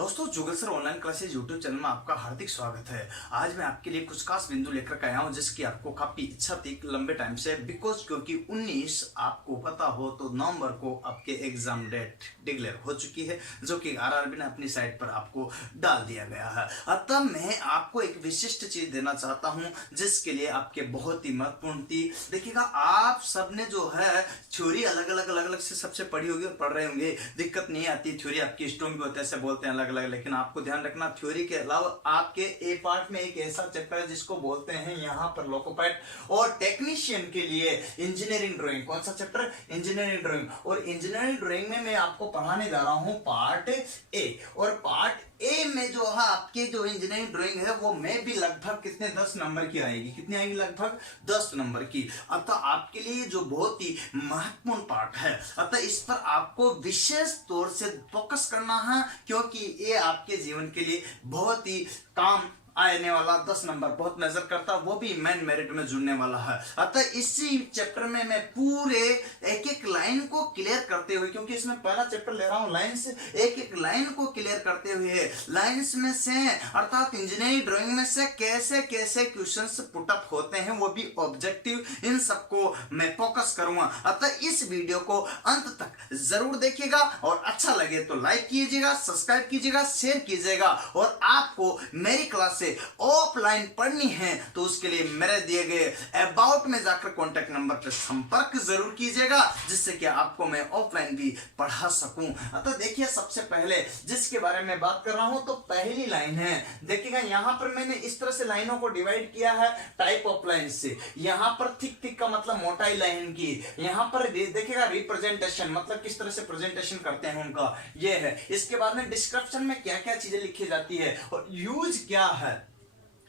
दोस्तों Jugal sir online classes YouTube channel में आपका हार्दिक स्वागत है। आज मैं आपके लिए कुछ खास बिंदु लेकर के आया हूं जिसकी आपको काफी इच्छा थी लंबे टाइम से, क्योंकि 19 आपको पता हो तो नवंबर को आपके एग्जाम डेट डिक्लेयर हो चुकी है, जो कि आरआरबी ने अपनी साइट पर आपको डाल दिया गया है। अतः मैं आपको एक विशिष्ट चीज देना चाहता हूं जिसके लिए आपके बहुत ही महत्वपूर्ण थी। देखिएगा, आप सबने जो है थ्योरी अलग अलग से सबसे पढ़ी होगी और पढ़ रहे होंगे, दिक्कत नहीं आती। थ्योरी आपकी स्ट्रॉन्ग भी होता है, ऐसे बोलते हैं अलग अलग, लेकिन आपको ध्यान रखना थ्योरी के अलावा आपके ए पार्ट में एक ऐसा चैप्टर है जिसको बोलते हैं यहाँ पर लोकोपैट, और टेक्नीशियन के लिए इंजीनियरिंग ड्राइंग। कौन सा चैप्टर? Engineering drawing. और इंजीनियरिंग ड्राइंग में मैं आपको पढ़ाने जा रहा हूँ पार्ट ए, और पार्ट ए में जो है आपके जो इंजीनियरिंग ड्राइंग है वो में भी लगभग कितने 10 नंबर की आएगी। कितनी आएगी? लगभग 10 नंबर की। अतः आपके लिए जो बहुत ही महत्वपूर्ण पार्ट है, अतः इस पर आपको विशेष तौर से फोकस करना है, क्योंकि ये आपके जीवन के लिए बहुत ही काम आने वाला 10 नंबर बहुत मेजर करता, वो भी मेन मेरिट में जुड़ने वाला है। अतः इसी चैप्टर में मैं पूरे एक एक लाइन को क्लियर करते हुए, क्योंकि इसमें पहला चैप्टर ले रहा हूं लाइंस, एक एक लाइन को क्लियर करते हुए लाइंस में से अर्थात इंजीनियरिंग ड्राइंग में से कैसे कैसे क्वेश्चंस पुट अप होते हैं, वो भी ऑब्जेक्टिव, इन सबको मैं फोकस करूंगा। अतः इस वीडियो को अंत तक जरूर देखिएगा, और अच्छा लगे तो लाइक कीजिएगा, सब्सक्राइब कीजिएगा, शेयर कीजिएगा। और आपको मेरी क्लास से ऑफलाइन पढ़नी है तो उसके लिए मेरे दिए गए अबाउट में जाकर कॉन्टैक्ट नंबर पर संपर्क जरूर कीजिएगा, जिससे कि आपको मैं ऑफलाइन भी पढ़ा सकूं। अतः देखिए, सबसे पहले जिसके बारे में बात कर रहा हूं तो पहली लाइन है। देखिएगा, यहां पर मैंने इस तरह से लाइनों को डिवाइड किया है टाइप ऑफ लाइन से। यहां पर थिक का मतलब मोटाई लाइन की, यहां पर देखिएगा रिप्रेजेंटेशन मतलब किस तरह से प्रेजेंटेशन करते हैं उनका, ये है। इसके बाद में डिस्क्रिप्शन में क्या क्या चीजें लिखी जाती है और यूज क्या है,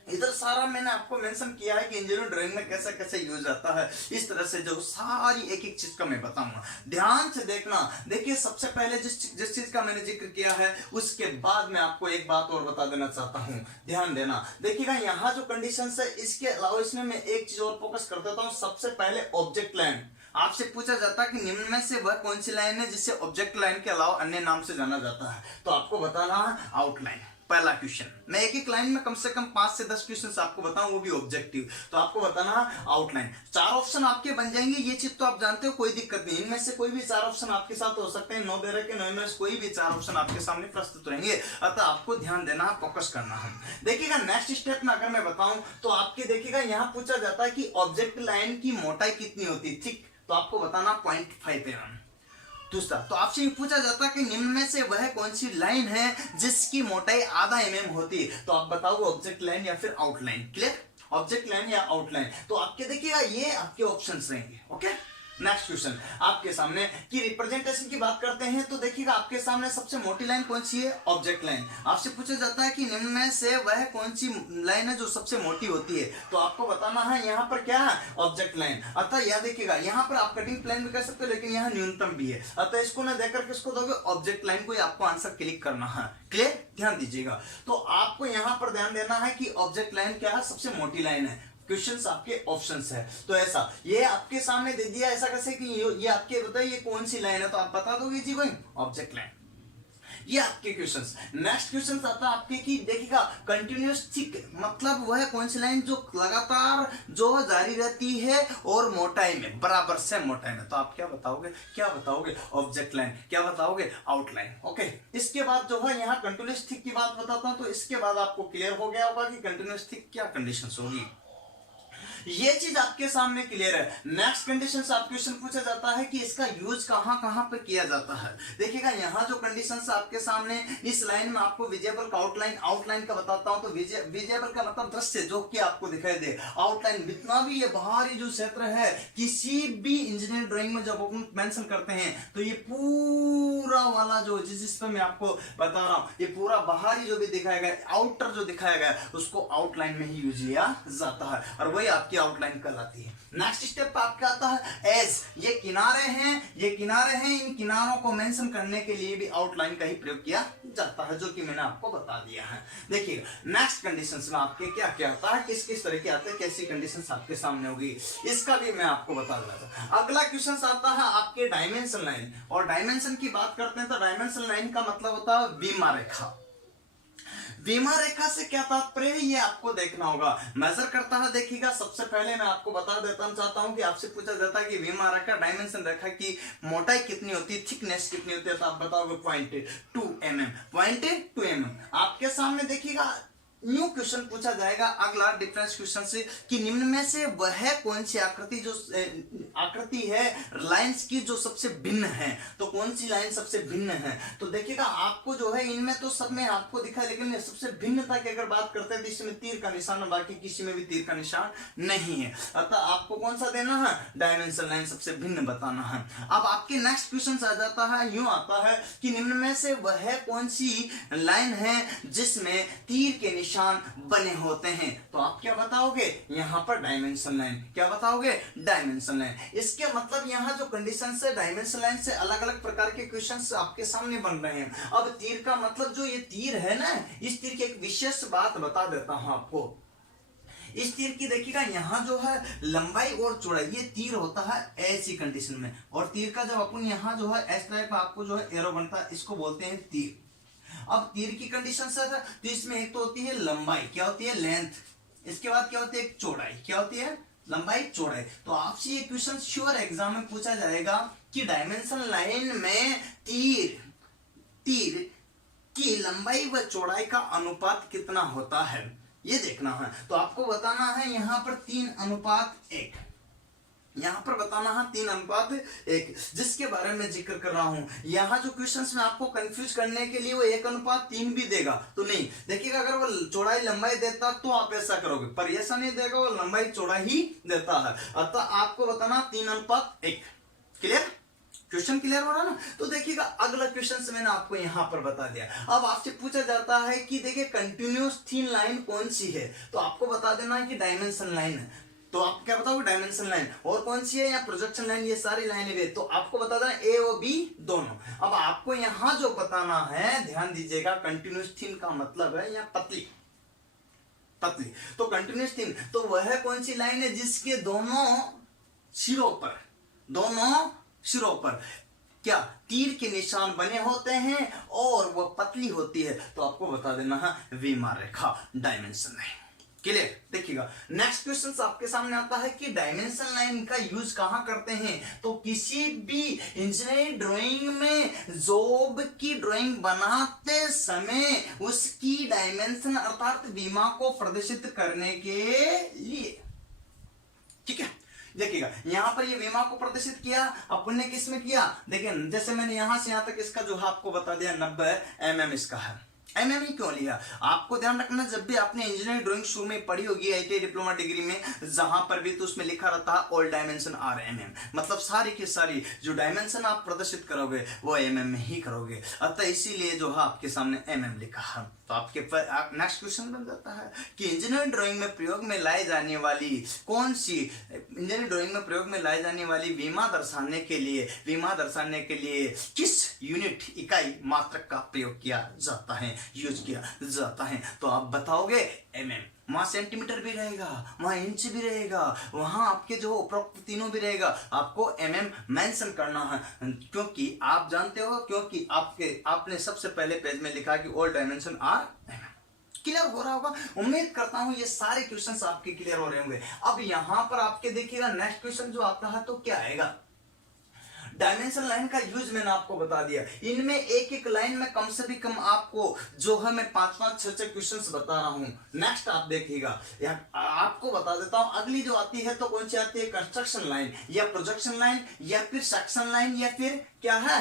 इधर सारा मैंने आपको मेंशन किया है कि इंजीनियरिंग ड्राइंग में कैसे कैसे यूज आता है। इस तरह से जो सारी एक एक चीज का मैं बताऊंगा, ध्यान से देखना। देखिए, सबसे पहले जिस चीज का मैंने जिक्र किया है उसके बाद मैं आपको एक बात और बता देना चाहता हूं, ध्यान देना। देखिएगा, यहाँ जो कंडीशंस है इसके अलावा इसमें मैं एक चीज और फोकस कर देता हूं। सबसे पहले ऑब्जेक्ट लाइन। आपसे पूछा जाता है कि निम्न में से वह कौन सी लाइन है जिसे ऑब्जेक्ट लाइन के अलावा अन्य नाम से जाना जाता है, तो आपको बताना है आउटलाइन। पहला क्वेश्चन, मैं एक एक लाइन में कम से कम 5 से 10 क्वेश्चंस आपको बताऊं, वो भी ऑब्जेक्टिव, तो आपको बताना है आउटलाइन। 4 ऑप्शन आपके बन जाएंगे, ये चीज तो आप जानते हो, कोई दिक्कत नहीं। इनमें से कोई भी 4 ऑप्शन आपके साथ हो सकते हैं, 9 दे रखे 9 में से कोई भी 4 ऑप्शन आपके सामने प्रस्तुत रहेंगे। अतः आपको ध्यान देना है, फोकस करना है। देखिएगा, नेक्स्ट स्टेप में अगर मैं बताऊं तो आपके देखिएगा यहां पूछा जाता है कि ऑब्जेक्ट लाइन की मोटाई कितनी होती है, ठीक, तो आपको बताना 0.5 mm। दूसरा, तो आपसे पूछा जाता है कि निम्न में से वह कौन सी लाइन है जिसकी मोटाई आधा mm होती है, तो आप बताओ ऑब्जेक्ट लाइन या फिर आउटलाइन। क्लियर? ऑब्जेक्ट लाइन या आउटलाइन, तो आपके देखिएगा ये आपके ऑप्शंस रहेंगे। ओके, नेक्स्ट क्वेश्चन आपके सामने कि रिप्रेजेंटेशन की बात करते हैं, तो देखिएगा आपके सामने सबसे मोटी लाइन कौन सी है? Object line. आपसे पूछा जाता है कि निम्न में से वह कौन सी लाइन है जो सबसे मोटी होती है, तो आपको बताना है यहाँ पर क्या है? Object line. अतः यह देखिएगा, यहाँ पर आप कटिंग प्लेन भी कर सकते हो, लेकिन यहाँ न्यूनतम भी है। अतः इसको ना देकर किसको दोगे? ऑब्जेक्ट लाइन को, आपको आंसर क्लिक करना है। क्लियर? ध्यान दीजिएगा। तो आपको यहाँ पर ध्यान देना है कि ऑब्जेक्ट लाइन क्या है? सबसे मोटी लाइन है। क्वेश्चंस आपके ऑप्शंस है, तो ऐसा ये आपके सामने दे दिया, ऐसा कैसे कि ये आपके बताइए ये कौन सी लाइन है, तो आप बता दोगे जी भाई ऑब्जेक्ट लाइन। ये आपके क्वेश्चंस। नेक्स्ट क्वेश्चंस आता है आपके कि देखिएगा कंटिन्यूअस थिक मतलब वह कौन सी लाइन जो लगातार जो जारी रहती है और मोटाई में बराबर से मोटाई में, तो आप क्या बताओगे? क्या बताओगे? Object line. क्या बताओगे? आउटलाइन। ओके, इसके बाद जो है यहाँ कंटिन्यूअस थिक की बात बताता हूं, तो इसके बाद आपको क्लियर हो गया होगा कि कंटिन्यूअस थिक क्या कंडीशंस होगी, ये चीज आपके सामने क्लियर है। नेक्स्ट कंडीशन से आप क्वेश्चन पूछा जाता है कि इसका यूज कहां कहां पर किया जाता है। देखिएगा, यहाँ जो कंडीशंस आपके सामने इस लाइन में आपको विजिबल का आउटलाइन का बताता हूं, तो विजिबल का मतलब दृश्य जो कि आपको दिखाई दे। आउटलाइन जितना भी ये बाहरी जो क्षेत्र है, किसी भी इंजीनियरिंग ड्राइंग में जब अपन मेंशन करते हैं तो ये पूरा वाला जो जिस पर मैं आपको बता रहा हूं, ये पूरा बाहरी जो भी दिखाया गया, आउटर जो दिखाया गया, उसको आउटलाइन में ही यूज किया जाता है, और वही आपकी आउटलाइन कहलाती है। नेक्स्ट स्टेप आपका आता है एज। ये किनारे हैं, इन किनारों को मेंशन करने के लिए भी आउटलाइन का ही प्रयोग किया जाता है, जो कि मैंने आपको बता दिया है। देखिएगा, नेक्स्ट कंडीशंस में आपके क्या क्या आता है, किस किस तरह के आते हैं, कैसी कंडीशंस आपके सामने होगी, इसका भी मैं आपको बता देता हूं। अगला क्वेश्चन आता है आपके डायमेंशन लाइन, और डायमेंशन की बात करते हैं तो डायमेंशन लाइन का मतलब होता है बीमा रेखा। विमा रेखा से क्या तात्पर्य है ये आपको देखना होगा। मेजर करता है देखिएगा, सबसे पहले मैं आपको बता देता चाहता हूं कि आपसे पूछा जाता है कि विमा रेखा डायमेंशन रेखा की मोटाई कितनी होती है, थिकनेस कितनी होती है, तो आप बताओगे 0.2 mm, 0.2 mm। आपके सामने देखिएगा न्यू क्वेश्चन पूछा जाएगा अगला डिफरेंस क्वेश्चन से कि निम्न में से वह कौन सी आकृति जो आकृति है लाइंस की जो सबसे भिन्न है, तो कौन सी लाइन सबसे भिन्न है। तो देखिएगा आपको जो है इनमें तो सब में आपको दिखा, लेकिन सबसे भिन्नता की अगर बात करते हैं तो इसमें तीर का निशान, बाकी किसी में भी तीर का निशान नहीं है। अतः आपको कौन सा देना है, डायमेंशन लाइन सबसे भिन्न बताना है। अब आपके नेक्स्ट क्वेश्चन आ जाता है, यूं आता है कि निम्न में से वह कौन सी लाइन है जिसमें तीर के निशान बने होते हैं, तो आप क्या बताओगे, यहां पर डायमेंशन लाइन। क्या बताओगे, डायमेंशन लाइन। इसके मतलब यहां जो कंडीशन है डायमेंशन लाइन से अलग अलग प्रकार के क्वेश्चंस आपके सामने बन रहे हैं। अब तीर का मतलब जो ये तीर है ना, इस तीर की एक विशेष बात बता देता हूं आपको। इस तीर की देखिएगा यहाँ जो है लंबाई और चौड़ाई, ये तीर होता है ऐसी कंडीशन में, और तीर का जब अपन यहाँ जो है इस टाइप आपको जो है एरो बनता है, इसको बोलते हैं तीर। अब तीर की कंडीशन से तो इसमें एक तो होती है लंबाई, क्या होती है, लेंथ, इसके बाद क्या होती है चौड़ाई, क्या होती है लंबाई चौड़ाई। तो आपसे ये क्वेश्चन श्योर एग्जाम में पूछा जाएगा कि डायमेंशन लाइन में तीर की लंबाई व चौड़ाई का अनुपात कितना होता है, ये देखना है। तो आपको बताना है यहां पर 3:1, यहां पर बताना है 3:1, जिसके बारे में जिक्र कर रहा हूं। यहां जो क्वेश्चंस में आपको कंफ्यूज करने के लिए वो 1:3 भी देगा तो नहीं, देखिएगा अगर वो चौड़ाई लंबाई देता तो आप ऐसा करोगे, पर ऐसा नहीं देगा, वो लंबाई चौड़ाई ही देता है। अतः आपको बताना 3:1। क्लियर, क्वेश्चन क्लियर हो रहा ना। तो देखिएगा अगला क्वेश्चन से मैंने आपको यहां पर बता दिया। अब आपसे पूछा जाता है कि देखिए कंटिन्यूअस थीन लाइन कौन सी है, तो आपको बता देना है कि डायमेंशन लाइन है। तो आप क्या बताओगे, डायमेंशन लाइन। और कौन सी है, या प्रोजेक्शन लाइन, ये सारी लाइनें भी, तो आपको बता देना ए और बी दोनों। अब आपको यहां जो बताना है, ध्यान दीजिएगा, कंटिन्यूअस थीन का मतलब है या पतली, तो कंटिन्यूअस थीन तो वह कौन सी लाइन है जिसके दोनों सिरों पर क्या तीर के निशान बने होते हैं और वह पतली होती है, तो आपको बता देना है विमा रेखा, डायमेंशन लाइन। क्लियर, देखिएगा नेक्स्ट क्वेश्चन आपके सामने आता है कि डायमेंशन लाइन का यूज कहां करते हैं। तो किसी भी इंजीनियरिंग ड्राइंग में जॉब की ड्राइंग बनाते समय उसकी डायमेंशन अर्थात विमा को प्रदर्शित करने के लिए, ठीक है। देखिएगा यहां पर ये विमा को प्रदर्शित किया अपन ने, किस में किया, देखिए जैसे मैंने यहां से यहां तक इसका जो है आपको बता दिया 90 mm इसका है। एमएम ही क्यों लिया, आपको ध्यान रखना, जब भी आपने इंजीनियरिंग ड्राइंग शुरू में पढ़ी होगी आईटीआई डिप्लोमा डिग्री में, जहां पर भी तो उसमें लिखा रहता है ऑल डायमेंशन आर एमएम, मतलब सारी की सारी जो डायमेंशन आप प्रदर्शित करोगे वो एमएम में ही करोगे। अतः इसीलिए जो है आपके सामने एमएम लिखा है। तो आपके नेक्स्ट क्वेश्चन बन जाता है कि इंजीनियरिंग ड्राइंग में प्रयोग में लाई जाने वाली कौन सी, इंजीनियरिंग ड्राइंग में प्रयोग में लाई जाने वाली विमा दर्शाने के लिए किस यूनिट इकाई मात्रक का प्रयोग किया जाता है, यूज किया जाता है। तो आप बताओगे एमएम, वहां सेंटीमीटर भी रहेगा, वहां इंच भी रहेगा, वहां आपके जो उपरोक्त तीनों भी रहेगा, आपको एमएम मेंशन करना है, क्योंकि आप जानते हो, क्योंकि आपने सबसे पहले पेज में लिखा कि all dimension are mm. Clear हो रहा होगा, उम्मीद करता हूं ये सारे क्वेश्चंस आपके क्लियर हो रहे होंगे। अब यहां पर आपके देखिएगा नेक्स्ट क्वेश्चन जो आता है तो क्या आएगा, डायमेंशन लाइन का यूज मैंने आपको बता दिया। इनमें एक एक लाइन में कम से भी कम आपको जो है मैं 5-5 6-6 क्वेश्चंस बता रहा हूं। नेक्स्ट आप देखिएगा, आपको बता देता हूं अगली जो आती है तो कौन सी आती है, कंस्ट्रक्शन लाइन या प्रोजेक्शन लाइन या फिर सेक्शन लाइन या फिर क्या है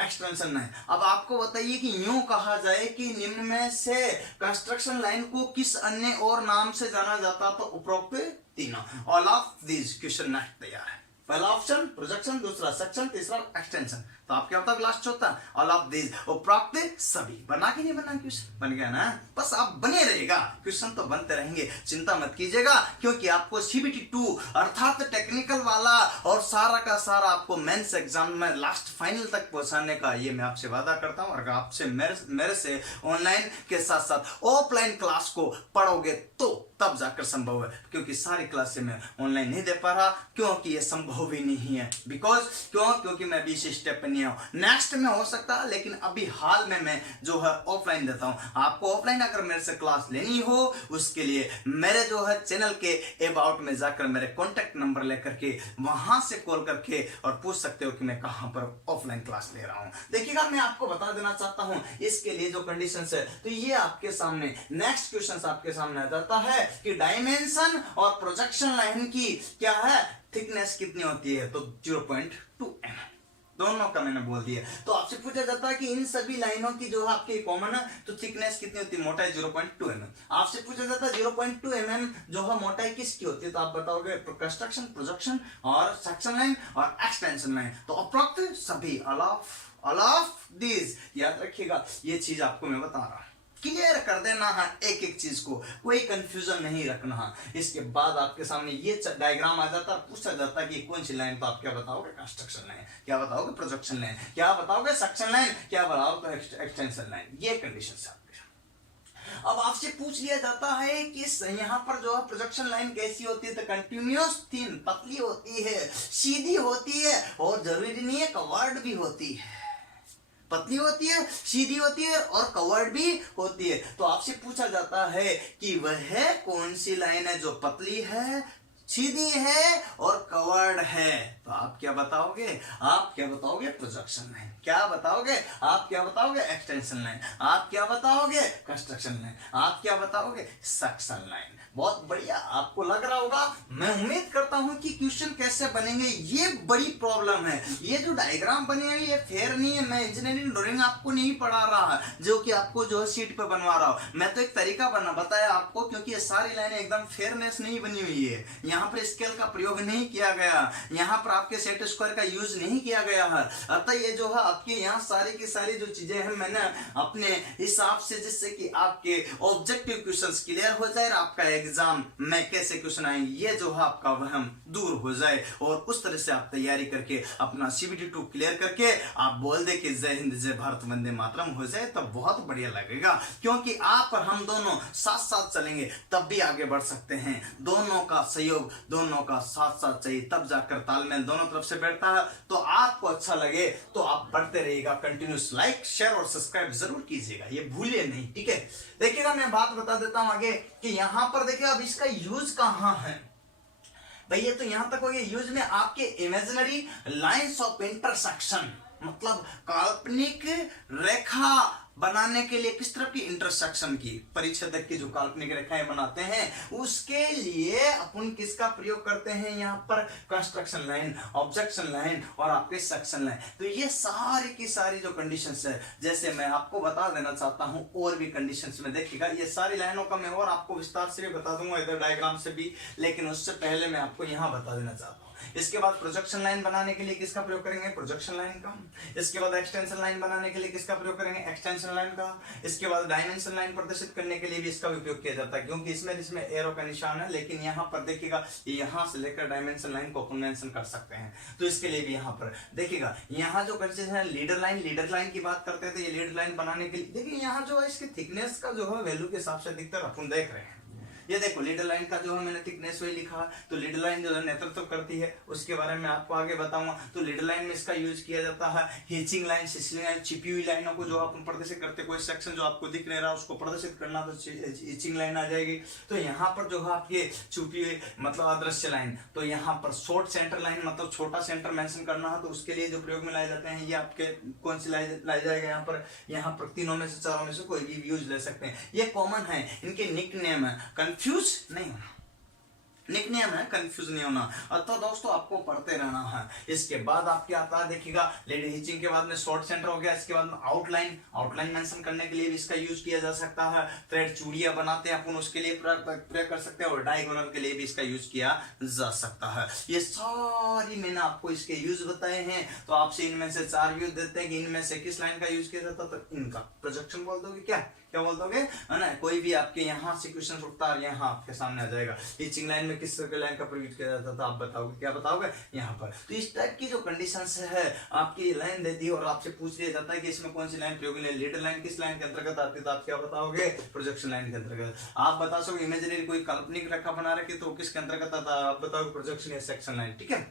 एक्सटेंशन लाइन। अब आपको बताइए कि यूं कहा जाए कि निम्न में से कंस्ट्रक्शन लाइन को किस अन्य और नाम से जाना जाता, तो उपरोक्त तीनों, all of these. Question next तैयार है, पहला ऑप्शन प्रोजेक्शन, दूसरा सेक्शन, तीसरा एक्सटेंशन। तो आप क्या होता है लास्ट चौथा, ऑल ऑफ दीज, उपरोक्त सभी। बना के नहीं बना क्वेश्चन, बन गया ना, बस आप बने रहेगा, क्वेश्चन तो बनते रहेंगे, चिंता मत कीजिएगा, क्योंकि आपको CBT 2 अर्थात टेक्निकल वाला और सारा का सारा आपको मेंस एग्जाम में लास्ट फाइनल तक पहुंचाने का ये मैं आपसे वादा करता हूं। अगर आपसे मेरे से ऑनलाइन के साथ साथ ऑफलाइन क्लास को पढ़ोगे तो तब जाकर संभव है, क्योंकि सारी क्लासें मैं ऑनलाइन नहीं दे पा रहा, क्योंकि ये संभव ही नहीं है। क्योंकि मैं भी इस स्टेप करनी हो नेक्स्ट में हो सकता है, लेकिन अभी हाल में मैं जो है ऑफलाइन देता हूं। आपको ऑफलाइन अगर मेरे से क्लास लेनी हो उसके लिए मेरे जो है चैनल के अबाउट में जाकर मेरे कॉन्टेक्ट नंबर लेकर के वहां से कॉल करके और पूछ सकते हो कि मैं कहां पर ऑफलाइन क्लास ले रहा हूं। देखिएगा, मैं आपको बता देना चाहता हूं इसके लिए जो कंडीशंस है, तो ये आपके सामने नेक्स्ट क्वेश्चन आपके सामने आ जाता है कि डायमेंशन और प्रोजेक्शन लाइन की क्या है थिकनेस कितनी होती है, तो 0.2 mm दोनों का मैंने बोल दिया। तो आपसे पूछा जाता है कि इन सभी लाइनों की जो है आपकी कॉमन है तो थिकनेस कितनी होती है, मोटाई 0.2 mm। आपसे पूछा जाता है 0.2 mm जो है मोटाई किसकी होती है, तो आप बताओगे कंस्ट्रक्शन, प्रोजेक्शन और सेक्शन लाइन और एक्सटेंशन लाइन। तो अप्रोक्ट सभी ऑल ऑफ दिस याद रखिएगा, ये चीज आपको मैं बता रहा हूं, क्लियर कर देना है एक एक चीज को, कोई कंफ्यूजन नहीं रखना है। इसके बाद आपके सामने ये डायग्राम आ जाता है, पूछा जाता है कि कौन सी लाइन, तो आप क्या बताओगे कंस्ट्रक्शन लाइन, क्या बताओगे प्रोजेक्शन लाइन, क्या बताओगे सेक्शन लाइन, क्या बताओगे एक्सटेंशन लाइन। ये कंडीशन है आपके। अब आपसे पूछ लिया जाता है कि यहाँ पर जो है प्रोजेक्शन लाइन कैसी होती है, तो कंटिन्यूअस थिन पतली होती है, सीधी होती है और जरूरी नहीं है कवर्ड भी होती है, पतली होती है, सीधी होती है और कवर्ड भी होती है। तो आपसे पूछा जाता है कि वह कौन सी लाइन है जो पतली है, सीधी है और कवर्ड है, तो आप क्या बताओगे, आप क्या बताओगे प्रोजेक्शन लाइन, क्या बताओगे, आप क्या बताओगे एक्सटेंशन लाइन, आप क्या बताओगे कंस्ट्रक्शन लाइन, आप क्या बताओगे सेक्शन लाइन। बहुत बढ़िया, आपको लग रहा होगा, मैं उम्मीद करता हूं कि क्वेश्चन कैसे बनेंगे ये बड़ी प्रॉब्लम है। ये जो डायग्राम बने हैं ये फेयर नहीं है, मैं इंजीनियरिंग ड्राइंग आपको नहीं पढ़ा रहा जो कि आपको जो है सीट पे बनवा रहा हूं। मैं तो एक तरीका बताया आपको, क्योंकि ये सारी लाइनें एकदम फेयरनेस नहीं बनी हुई है, यहाँ पर स्केल का प्रयोग नहीं किया गया, यहाँ पर आपके सेट स्क्वायर का यूज नहीं किया गया है। अतः ये जो है आपकी यहाँ सारी की सारी जो चीजें हैं मैंने अपने हिसाब से, जिससे कि आपके ऑब्जेक्टिव क्वेश्चंस क्लियर हो जाए, आपका एग्जाम में कैसे क्वेश्चन आएंगे ये जो है आपका वहम दूर हो जाए, और उस तरह से आप तैयारी करके अपना CBT 2 क्लियर करके आप बोल दे कि जय हिंद जय भारत वंदे मातरम हो जाए, तब बहुत बढ़िया लगेगा। क्योंकि आप और हम दोनों साथ साथ चलेंगे तब भी आगे बढ़ सकते हैं, दोनों का सहयोग, दोनों का साथ साथ चाहिए, तब जाकर तालमेल दोनों तरफ से बैठता है। तो आपको अच्छा लगे तो आप बढ़ते रहिएगा, कंटिन्यूस लाइक शेयर और सब्सक्राइब जरूर कीजिएगा, ये भूलिए नहीं, ठीक है। देखिएगा, मैं बात बता देता हूं आगे कि यहां पर देखिए अब इसका यूज कहां है भैया, तो यहां तक हो गया यूज में आपके इमेजिनरी लाइंस ऑफ इंटरसेक्शन, मतलब काल्पनिक रेखा बनाने के लिए किस तरह की इंटरसेक्शन की, परिच्छेदक की जो काल्पनिक रेखाएं बनाते हैं उसके लिए अपन किसका प्रयोग करते हैं, यहाँ पर कंस्ट्रक्शन लाइन, ऑब्जेक्शन लाइन और आपके सेक्शन लाइन। तो ये सारी की सारी जो कंडीशंस है, जैसे मैं आपको बता देना चाहता हूं और भी कंडीशंस में देखिएगा, ये सारी लाइनों का मैं और आपको विस्तार से भी बता दूंगा इधर डायग्राम से भी, लेकिन उससे पहले मैं आपको यहाँ बता देना चाहता हूँ। इसके बाद प्रोजेक्शन लाइन बनाने के लिए किसका प्रयोग करेंगे, प्रोजेक्शन लाइन का। इसके बाद एक्सटेंशन लाइन बनाने के लिए किसका प्रयोग करेंगे, एक्सटेंशन लाइन का। इसके बाद डायमेंशन लाइन प्रदर्शित करने के लिए भी इसका उपयोग किया जाता है, क्योंकि इसमें एरो का निशान है, लेकिन यहाँ पर देखिएगा यहाँ से लेकर डायमेंशन लाइन को अपन मेंशन कर सकते हैं, तो इसके लिए भी यहाँ पर देखिएगा, यहाँ जो कंडीशन है लीडर लाइन की बात करते थे, ये लीडर लाइन बनाने के लिए देखिए यहाँ जो है इसकी थिकनेस का जो है वैल्यू के हिसाब से अधिकतर अपन देख रहे हैं। ये देखो लीडर लाइन का जो है मैंने थिकनेस वही लिखा, तो लीडर लाइन जो है नेतृत्व करती है, उसके बारे में आपको आगे बताऊंगा। तो लीडर लाइन में इसका यूज किया जाता है हिचिंग लाइन, सिसलिंग लाइन, छिपी हुई लाइनों को जो अपन प्रदर्शित करते, कोई सेक्शन जो आपको दिख नहीं रहा उसको प्रदर्शित करना तो हिचिंग लाइन आ जाएगी। तो यहाँ पर जो है आपकी छुपी हुई मतलब अदृश्य लाइन, तो यहाँ पर शॉर्ट सेंटर लाइन मतलब छोटा सेंटर मेंशन करना है, तो उसके लिए जो प्रयोग में लाए जाते हैं ये आपके कौन सी लाई जाएगा, यहाँ पर तीनों में से चारों में से कोई भी यूज ले सकते हैं, ये कॉमन है, इनके निक नेम है, कंफ्यूज नहीं होना, निकनेम है, कंफ्यूज नहीं होना। अतः दोस्तों आपको पढ़ते रहना है। इसके बाद आपके आता है देखिएगा लीड हिचिंग के बाद में शॉर्ट सेंटर हो गया, इसके बाद में आउटलाइन मेंशन करने के लिए भी इसका यूज किया जा सकता है। थ्रेड चूड़ियां बनाते हैं अपन उसके लिए प्रयोग कर सकते हैं, और डायगोनल के लिए भी इसका यूज किया जा सकता है। ये सारी मैंने आपको इसके यूज बताए हैं, तो आपसे इनमें से 4 यूज देते हैं कि इनमें से किस लाइन का यूज किया जाता है, तो इनका प्रोजेक्शन बोल दोगे, क्या बोल दोगे, है ना, कोई भी आपके यहाँ से क्वेश्चन उठता है यहाँ आपके सामने आ जाएगा। टीचिंग लाइन में किस लाइन का प्रयोग किया जाता था आप बताओगे, क्या बताओगे यहाँ पर। तो इस टाइप की जो कंडीशंस है आपकी लाइन देती है और आपसे पूछ लिया जाता है कि इसमें कौन सी लाइन प्रयोग है, लीडर लाइन किस लाइन के अंतर्गत आती है, तो आप क्या बताओगे, प्रोजेक्शन लाइन के अंतर्गत। आप बता सकोगे इमेजिनरी कोई काल्पनिक रेखा बना रखी तो किसके अंतर्गत आता है, आप बताओगे प्रोजेक्शन या सेक्शन लाइन, ठीक है।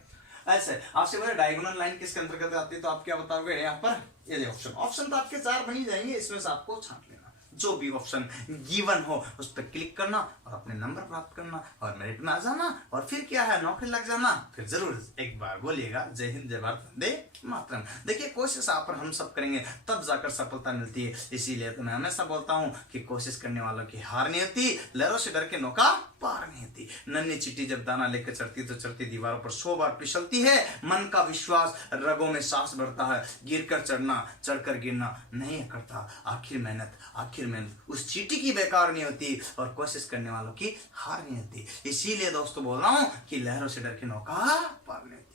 ऐसे आपसे बोले डायगोनल लाइन किसके अंतर्गत आती है, तो आप क्या बताओगे यहाँ पर, ये ऑप्शन। ऑप्शन तो आपके 4 बन ही जाएंगे, इसमें से आपको छांट लेना, जो भी ऑप्शन गिवन हो उस पर क्लिक करना और अपने नंबर प्राप्त करना और मेरिट में आ जाना, और फिर क्या है, नौकरी लग जाना। फिर जरूर एक बार बोलिएगा जय हिंद, जय भारत, वंदे मातरम। देखिए कोशिश आप और हम सब करेंगे तब जाकर सफलता मिलती है, इसीलिए तो मैं हमेशा बोलता हूँ कि कोशिश करने वालों की हार नहीं होती, लहरों से डर के नौका पार नहीं होती। नन्ही चिट्टी जब दाना लेकर चढ़ती तो चढ़ती दीवारों पर 100 बार फिसलती है, मन का विश्वास रगों में सांस भरता है, गिरकर चढ़ना चढ़कर गिरना नहीं करता। आखिर मेहनत उस चींटी की बेकार नहीं होती और कोशिश करने वालों की हार नहीं होती। इसीलिए दोस्तों बोल रहा हूं कि लहरों से डर के नौका पार नहीं होती।